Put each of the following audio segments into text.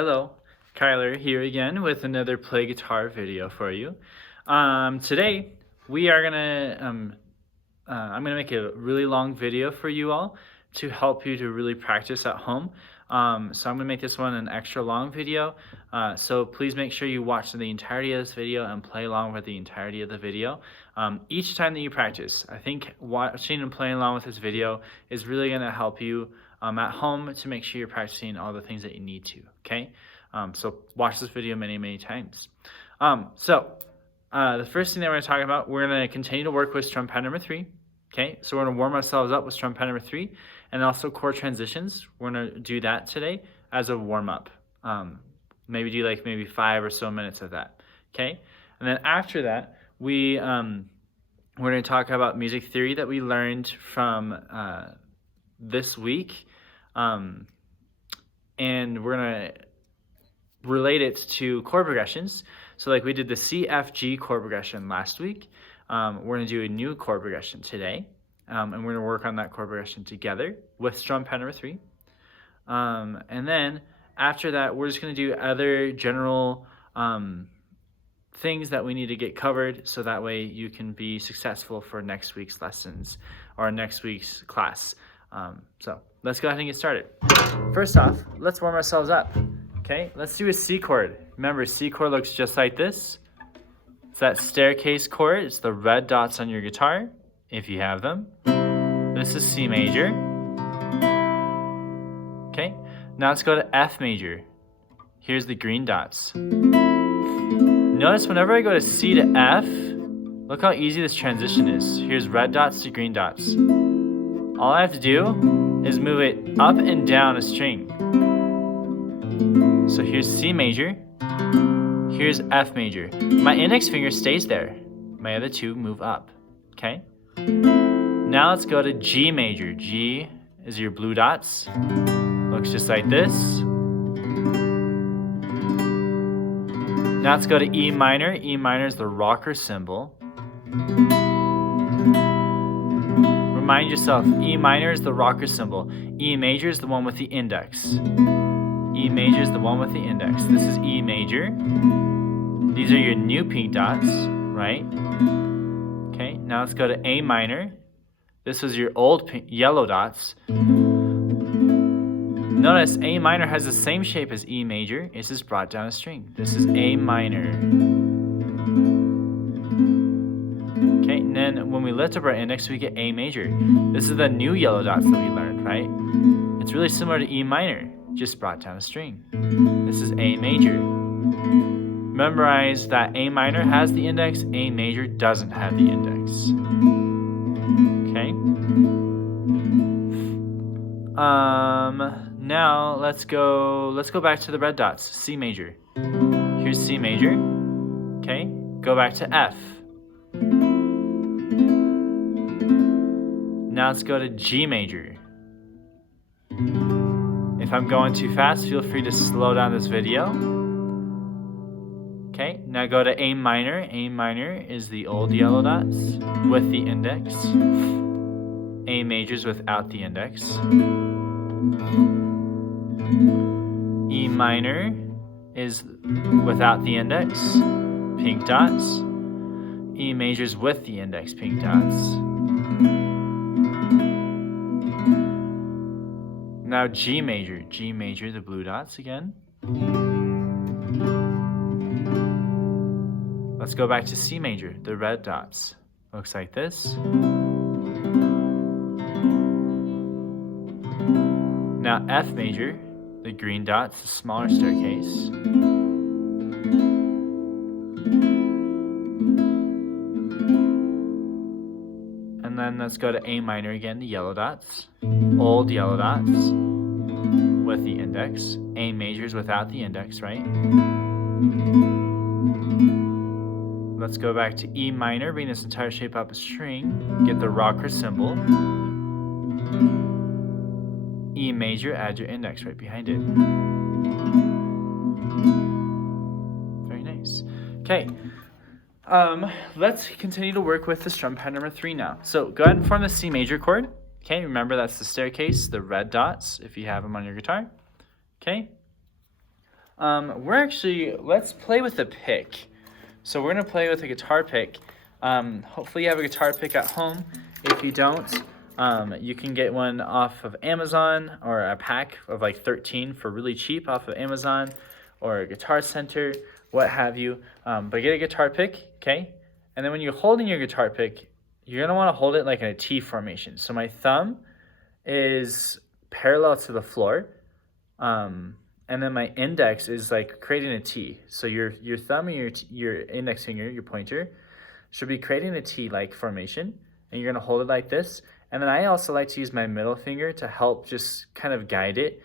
Hello, Kyler here again with another play guitar video for you. Today we are I'm gonna make a really long video for you all to help you to really practice at home. So I'm gonna make this one an extra long video. So please make sure you watch the entirety of this video and play along with the entirety of the video. Each time that you practice, I think watching and playing along with this video is really gonna help you at home to make sure you're practicing all the things that you need to, okay? So watch this video many times. The first thing that we're gonna talk about, we're gonna continue to work with strum pattern number 3. Okay, so we're gonna warm ourselves up with strum pattern number 3 and also chord transitions. We're gonna do that today as a warm up. Maybe do maybe 5 or so minutes of that. Okay, and then after that, we're gonna talk about music theory that we learned from this week, and we're gonna relate it to chord progressions. So like we did the C, F, G chord progression last week. We're going to do a new chord progression today, and we're going to work on that chord progression together with strum pattern number 3. And then after that, we're just going to do other general things that we need to get covered so that way you can be successful for next week's lessons or next week's class. So let's go ahead and get started. First off, let's warm ourselves up. Okay, let's do a C chord. Remember, C chord looks just like this. It's that staircase chord. It's the red dots on your guitar, if you have them. This is C major. Okay, now let's go to F major. Here's the green dots. Notice whenever I go to C to F, look how easy this transition is. Here's red dots to green dots. All I have to do is move it up and down a string. So here's C major. Here's F major. My index finger stays there. My other two move up, okay? Now let's go to G major. G is your blue dots. Looks just like this. Now let's go to E minor. E minor is the rocker symbol. Remind yourself, E minor is the rocker symbol. E major is the one with the index. E major is the one with the index. This is E major. These are your new pink dots, right? Okay, now let's go to A minor. This was your old yellow dots. Notice A minor has the same shape as E major. It's just brought down a string. This is A minor. Okay, and then when we lift up our index, we get A major. This is the new yellow dots that we learned, right? It's really similar to E minor, just brought down a string. This is A major. Memorize that A minor has the index, A major doesn't have the index. Okay? Now let's go back to the red dots. C major. Here's C major. Okay? Go back to F. Now let's go to G major. If I'm going too fast, feel free to slow down this video. Okay, now go to A minor. A minor is the old yellow dots with the index. A major is without the index. E minor is without the index, pink dots. E major is with the index, pink dots. Now G major. G major, the blue dots again. Let's go back to C major, the red dots. Looks like this. Now F major, the green dots, the smaller staircase. And then let's go to A minor again, the yellow dots. Old yellow dots with the index. A major is without the index, right? Let's go back to E minor, bring this entire shape up a string, get the rocker symbol. E major, add your index right behind it. Very nice. Okay, let's continue to work with the strum pattern number 3 now. So go ahead and form the C major chord. Okay, remember that's the staircase, the red dots, if you have them on your guitar. Okay. Let's play with a pick. So we're gonna play with a guitar pick. Hopefully you have a guitar pick at home. If you don't, you can get one off of Amazon, or a pack of like 13 for really cheap off of Amazon or Guitar Center, what have you. But get a guitar pick, okay? And then when you're holding your guitar pick, you're gonna wanna hold it like in a T formation. So my thumb is parallel to the floor. And then my index is like creating a T. So your thumb and your index finger, your pointer, should be creating a T-like formation. And you're gonna hold it like this. And then I also like to use my middle finger to help just kind of guide it.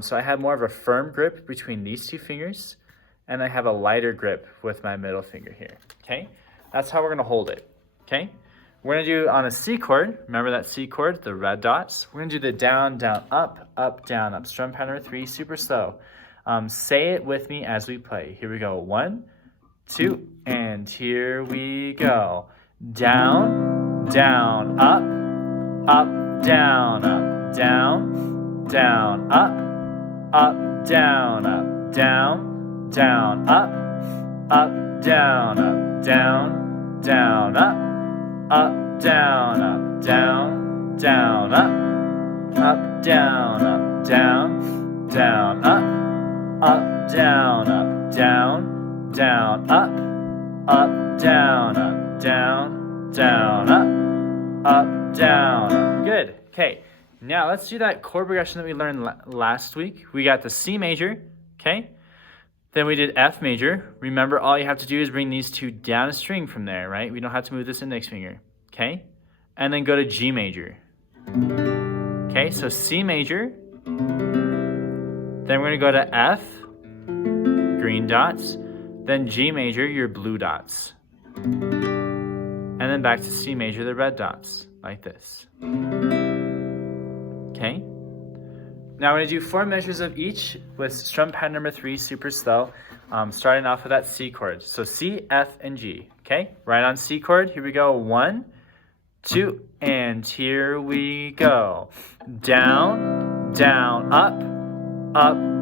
So I have more of a firm grip between these two fingers, and I have a lighter grip with my middle finger here, okay? That's how we're gonna hold it, okay? We're gonna do on a C chord, remember that C chord, the red dots? We're gonna do the down, down, up, down, up. Strum pattern 3, super slow. Say it with me as we play. Here we go, 1, 2, and here we go. Down, down, up, down, down, down, up, down, down, down, up, down, down, down, up, down, down, down, up, down, down, down, up, down, down, down, up, down, down, down, up, down. Good. Okay. Now let's do that chord progression that we learned last week. We got the C major, okay? Then we did F major. Remember, all you have to do is bring these two down a string from there, right? We don't have to move this index finger, okay? And then go to G major. Okay, so C major. Then we're gonna go to F, green dots. Then G major, your blue dots. And then back to C major, the red dots, like this. Okay? Now we're gonna do 4 measures of each with strum pattern number 3, super slow, starting off with that C chord. So C, F, and G, okay? Right on C chord, here we go, 1, 2, and here we go. Down, down, up,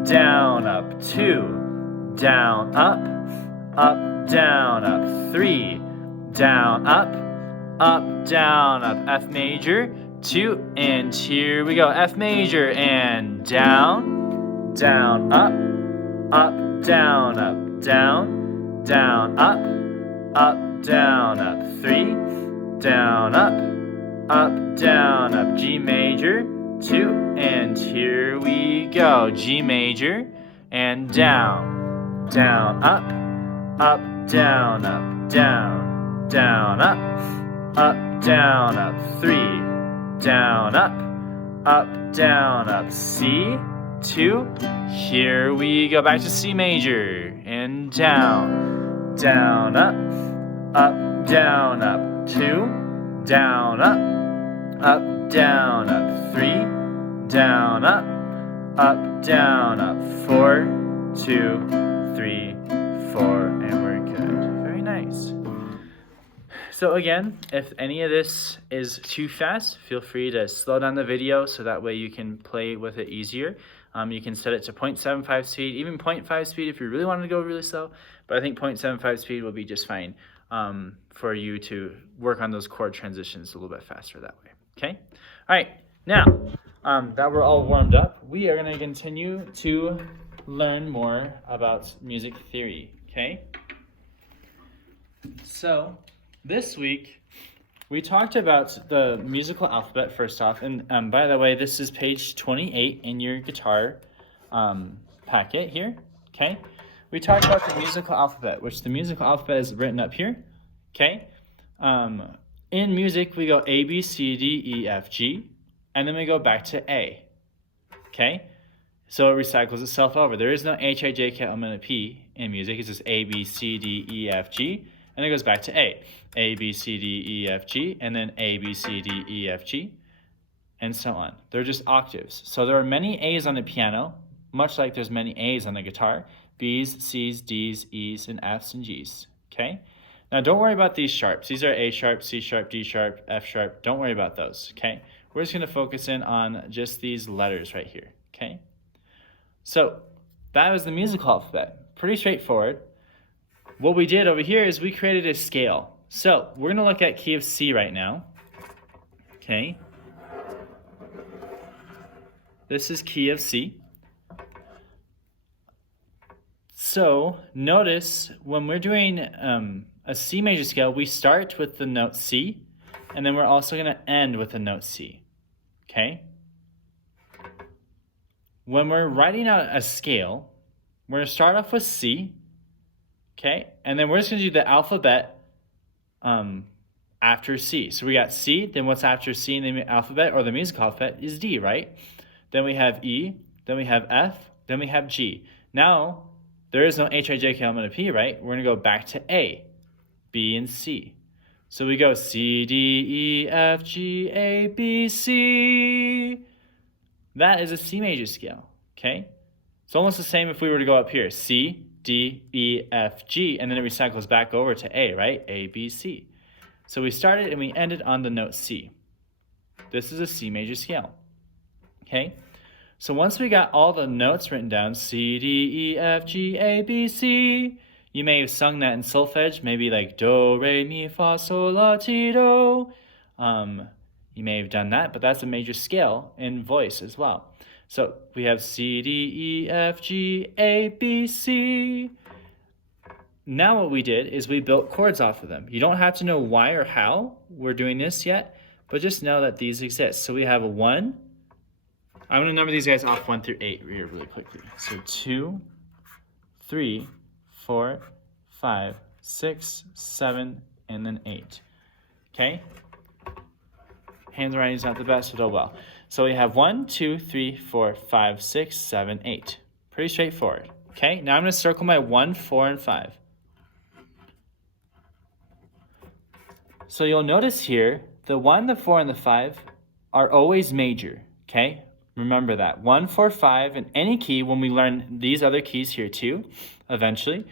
down, up, 2, down, up, down, up, 3, down, up, down, up, F major, 2, and here we go, F major, and down, down, up, down, down, up, down, up, 3, down, up, down, up, G major, 2, and here we go, G major, and down, down, up, down, down, down, up, down, up, 3, down, up, down, up, C, 2, here we go, back to C major, and down, down, up, down, up, 2, down, up, down, up, 3, down, up, down, up, 4, 2, 3, 4, and we're good. Very nice. So again, if any of this is too fast, feel free to slow down the video so that way you can play with it easier. You can set it to 0.75 speed, even 0.5 speed if you really wanted to go really slow, but I think 0.75 speed will be just fine for you to work on those chord transitions a little bit faster that way, okay? All right, now that we're all warmed up, we are gonna continue to learn more about music theory, okay? So, this week, we talked about the musical alphabet first off, and by the way, this is page 28 in your guitar packet here, okay? We talked about the musical alphabet, which the musical alphabet is written up here, okay? In music, we go A, B, C, D, E, F, G, and then we go back to A, okay? So it recycles itself over. There is no H, I, J, K, L, M, N, P in music. It's just A, B, C, D, E, F, G, and it goes back to A. A, B, C, D, E, F, G, and then A, B, C, D, E, F, G, and so on. They're just octaves. So there are many A's on the piano, much like there's many A's on the guitar. B's, C's, D's, E's, and F's, and G's, okay? Now don't worry about these sharps. These are A sharp, C sharp, D sharp, F sharp. Don't worry about those, okay? We're just gonna focus in on just these letters right here, okay? So That was the musical alphabet. Pretty straightforward. What we did over here is we created a scale. So we're going to look at key of C right now. Okay. This is key of C. So notice when we're doing a C major scale, we start with the note C, and then we're also going to end with the note C. Okay? When we're writing out a scale, we're going to start off with C, okay? And then we're just going to do the alphabet after C. So we got C, then what's after C in the alphabet or the musical alphabet is D, right? Then we have E, then we have F, then we have G. Now, there is no H, I, J, K, L, M, N, O, P, right? We're going to go back to A, B, and C. So we go C, D, E, F, G, A, B, C. That is a C major scale, okay? It's almost the same if we were to go up here. C, D, E, F, G, and then it recycles back over to A, right? A, B, C. So we started and we ended on the note C. This is a C major scale, okay? So once we got all the notes written down, C, D, E, F, G, A, B, C, you may have sung that in solfege, maybe like do, re, mi, fa, sol, la, ti, do. You may have done that, but that's a major scale in voice as well. So we have C, D, E, F, G, A, B, C. Now what we did is we built chords off of them. You don't have to know why or how we're doing this yet, but just know that these exist. So we have a 1. I'm going to number these guys off 1 through 8 really quickly. So 2, 3, 4, 5, 6, 7, and then 8. Okay? Handwriting is not the best, but oh well. So we have 1, 2, 3, 4, 5, 6, 7, 8. Pretty straightforward. Okay, now I'm going to circle my 1, 4, and 5. So you'll notice here, the 1, the 4, and the 5 are always major. Okay, remember that. 1, 4, 5 in any key, when we learn these other keys here too, eventually,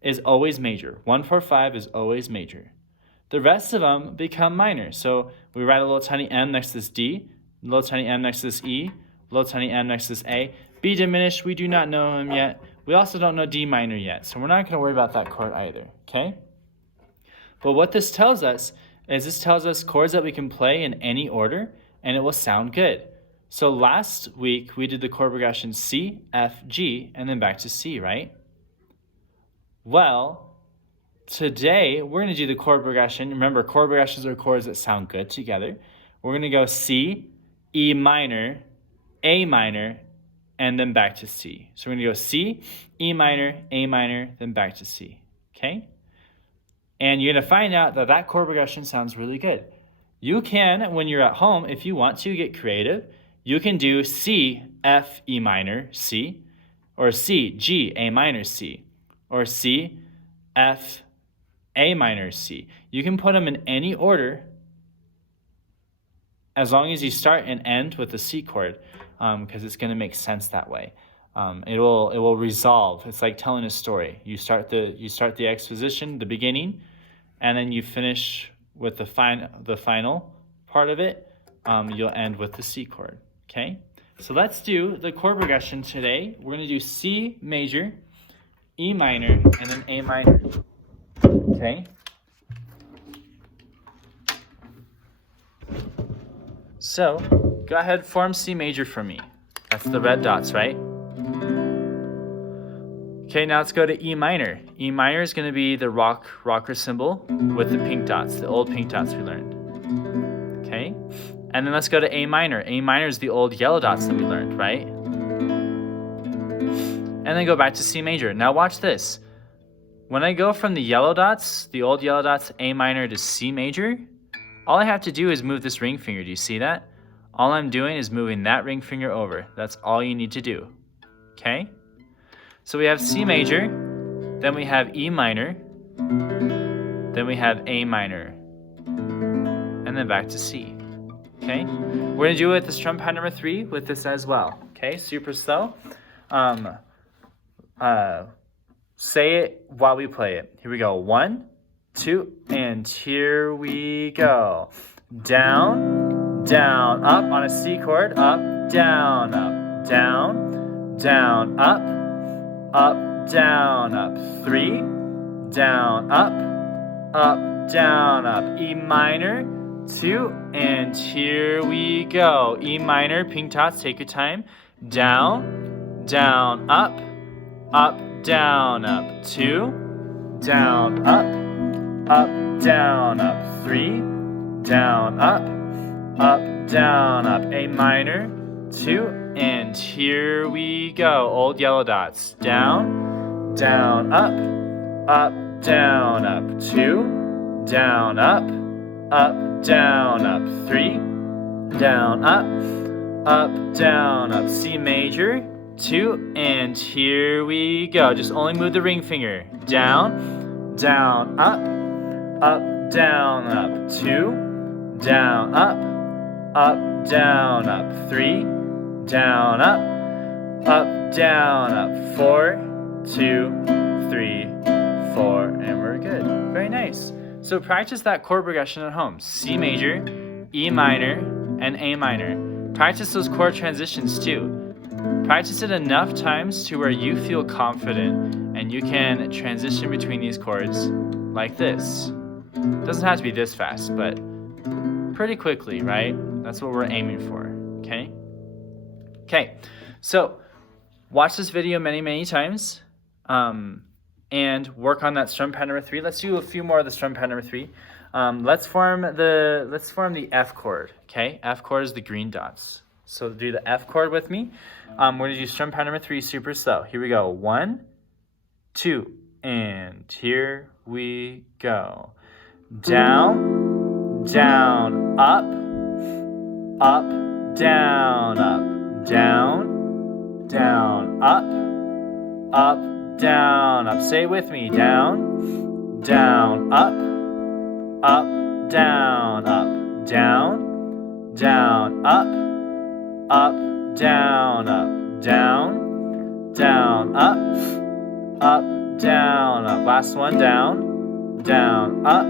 is always major. 1, 4, 5 is always major. The rest of them become minor. So we write a little tiny M next to this D, a little tiny M next to this E, a little tiny M next to this A. B diminished, we do not know him yet. We also don't know D minor yet, so we're not going to worry about that chord either, okay? But what this tells us is this tells us chords that we can play in any order, and it will sound good. So last week, we did the chord progression C, F, G, and then back to C, right? Well, today, we're going to do the chord progression. Remember, chord progressions are chords that sound good together. We're going to go C, E minor, A minor, and then back to C. So we're going to go C, E minor, A minor, then back to C. Okay? And you're going to find out that that chord progression sounds really good. You can, when you're at home, if you want to get creative, you can do C, F, E minor, C, or C, G, A minor, C, or C, F, A minor, C. You can put them in any order as long as you start and end with the C chord, because it's going to make sense that way. It will resolve. It's like telling a story. You start the exposition, the beginning, and then you finish with the final part of it. You'll end with the C chord. Okay, so let's do the chord progression today. We're going to do C major, E minor, and then A minor. Okay. So, go ahead, form C major for me. That's the red dots, right? Okay, now let's go to E minor. E minor is going to be the rocker symbol with the pink dots, the old pink dots we learned. Okay, and then let's go to A minor. A minor is the old yellow dots that we learned, right? And then go back to C major. Now watch this. When I go from the yellow dots, the old yellow dots, A minor to C major, all I have to do is move this ring finger. Do you see that? All I'm doing is moving that ring finger over. That's all you need to do. Okay? So we have C major, then we have E minor, then we have A minor, and then back to C. Okay? We're going to do it with the strum pad number 3 with this as well. Okay? Super slow. Say it while we play it. Here we go. 1, 2, and here we go. Down, down, up on a C chord. Up, down, down, down, up, up, down, up. 3, down, up, down, up. E minor, 2, and here we go. E minor, pink dots, take your time. Down, down, up, down, up. 2, down, up, down, up. 3, down, up, down, up. A minor, 2, and here we go. Old yellow dots. Down, down, up, down, up. 2, down, up, down, up. 3, down, up, down, up. C major, 2, and here we go. Just only move the ring finger. Down, down, up, down, up. 2, down, up, down, up. 3, down, up, down, up. 4, 2, 3, 4, and we're good. Very nice. So practice that chord progression at home. C major, E minor, and A minor. Practice those chord transitions too. Practice it enough times to where you feel confident and you can transition between these chords like this. It doesn't have to be this fast, but pretty quickly, right? That's what we're aiming for, okay? Okay, so watch this video many times and work on that strum pattern number 3. Let's do a few more of the strum pattern number 3. Let's form the F chord, okay? F chord is the green dots. So do the F chord with me. We're gonna do strum pattern number 3 super slow. Here we go. 1, 2, and here we go. Down, down, up, down, up, down, down, up, down, up. Say it with me. Down, down, up, down, up, down, down, up, down, up, down, down, up, down, up. Last one. Down, down, up,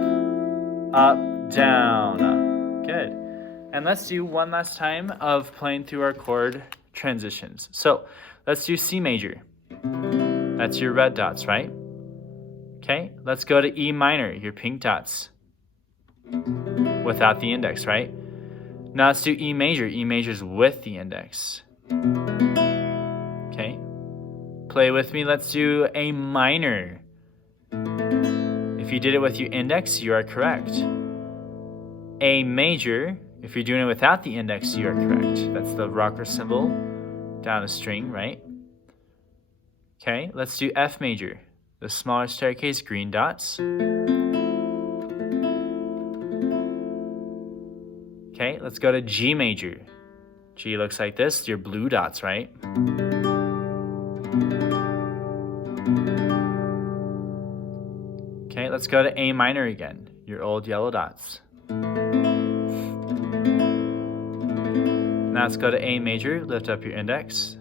down, up. Good. And let's do one last time of playing through our chord transitions. So let's do C major. That's your red dots, right? Okay, let's go to E minor, your pink dots. Without the index, right? Now let's do E major. E major's with the index. Okay, play with me. Let's do A minor. If you did it with your index, you are correct. A major, if you're doing it without the index, you are correct. That's the rocker symbol down a string, right? Okay, let's do F major. The smaller staircase, green dots. Okay, let's go to G major. G looks like this, your blue dots, right? Okay, let's go to A minor again, your old yellow dots. Now let's go to A major, lift up your index.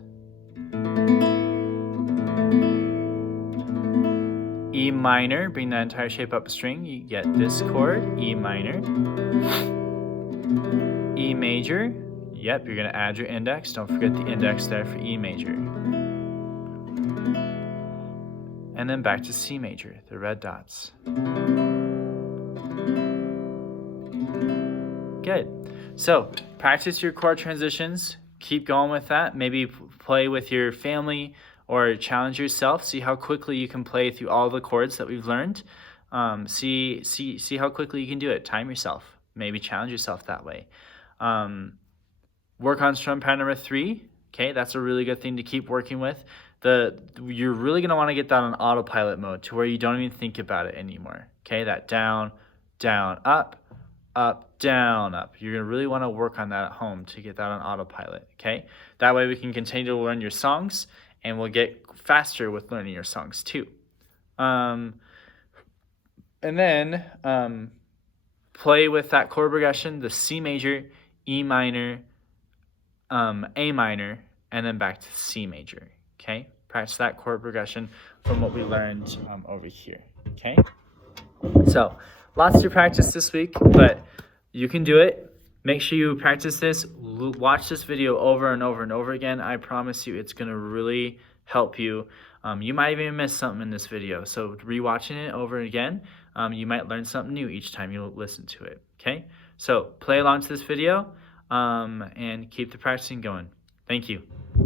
E minor, bring that entire shape up a string, you get this chord, E minor. E major, yep, you're gonna add your index, don't forget the index there for E major. And then back to C major, the red dots. Good. So practice your chord transitions, keep going with that, maybe play with your family or challenge yourself, see how quickly you can play through all the chords that we've learned. See how quickly you can do it. Time yourself. Maybe challenge yourself that way. Work on strum pattern number 3. Okay, that's a really good thing to keep working with. You're really going to want to get that on autopilot mode to where you don't even think about it anymore. Okay, that down, down, up, down, up. You're going to really want to work on that at home to get that on autopilot. Okay, that way we can continue to learn your songs and we'll get faster with learning your songs too. And then play with that chord progression, the C major, E minor, A minor, and then back to C major, okay? Practice that chord progression from what we learned over here, okay? So lots to practice this week, but you can do it. Make sure you practice this. Watch this video over and over and over again. I promise you it's going to really help you You might even miss something in this video, so rewatching it over again, you might learn something new each time you listen to it, okay? So play along to this video and keep the practicing going. Thank you.